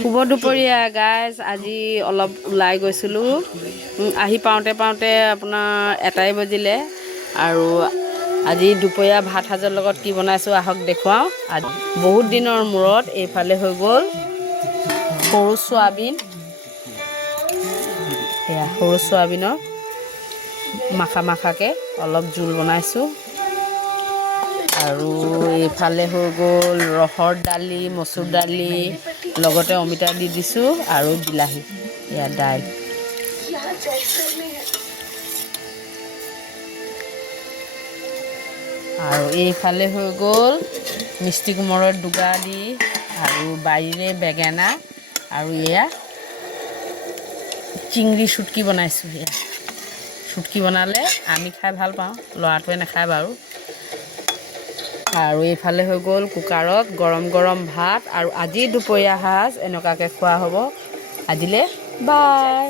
শুভ দুপৰীয়া গাইজ। আজি অলপ ওলাই গৈছিলোঁ, আহি পাওঁতে পাওঁতে আপোনাৰ 1টাই বাজিলে। আৰু আজি দুপৰীয়া ভাত সাজৰ লগত কি বনাইছোঁ আহক দেখুৱাওঁ। বহুত দিনৰ মূৰত এইফালে হৈ গ'ল সৰু চয়াবিন। এয়া সৰু চয়াবিনৰ মাখা মাখাকৈ অলপ জোল বনাইছোঁ। আৰু এইফালে হৈ গ'ল ৰহৰ দালি, মচুৰ দালি, লগতে অমিতা দি দিছোঁ আৰু বিলাহী। এয়া দাইল। আৰু এইফালে হৈ গ'ল মিষ্টি কোমোৰৰ দুগা দি আৰু বাৰীৰে বেঙেনা আৰু এয়া চিংৰি চুটকি বনাইছোঁ। এয়া চুটকি বনালে আমি খাই ভাল পাওঁ, ল'ৰাটোৱে নাখায় বাৰু। আৰু এইফালে হৈ গ'ল কুকাৰত গৰম গৰম ভাত, আৰু আজি দুপৰীয়া সাজ এনেকুৱাকৈ খোৱা হ'ব। আজিলৈ বাই।